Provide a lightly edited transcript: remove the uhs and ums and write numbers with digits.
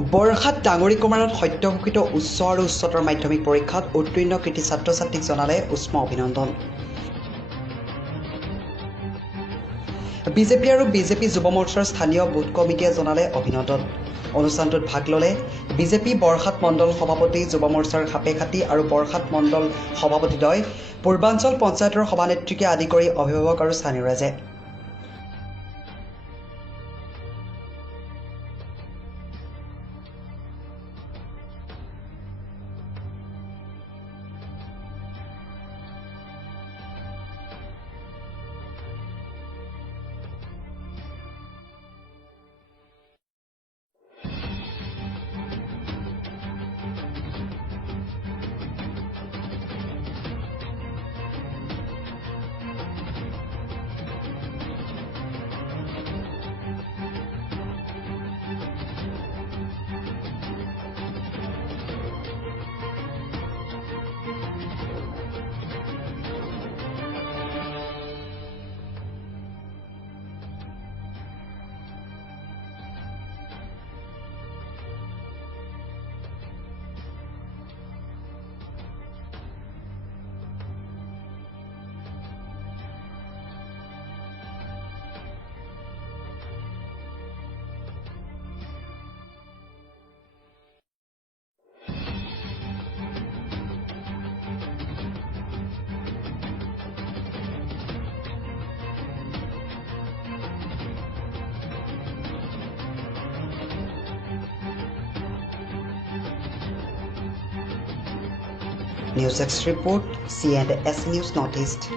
বৰ্ষাত ডাঙৰি কুমাৰত সত্যঘোষিত উচ্চ আৰু উচ্চতৰ মাধ্যমিক পৰীক্ষাত উত্তীৰ্ণ কৃতি ছাত্ৰ ছাত্ৰীক জনালে উষ্ম অভিনন্দন। বিজেপি আৰু বিজেপি যুৱ মৰ্চাৰ স্থানীয় বুথ কমিটিয়ে জনালে অভিনন্দন। অনুষ্ঠানটোত ভাগ ল'লে বিজেপি বৰহাট মণ্ডল সভাপতি, যুৱ মৰ্চাৰ সাপেখাতি আৰু বৰহাট মণ্ডল সভাপতিদ্বয়, পূৰ্বাঞ্চল পঞ্চায়তৰ সভানেত্ৰীকে আদি কৰি অভিভাৱক আৰু স্থানীয় ৰাইজে। News X report, C&AC News Northeast.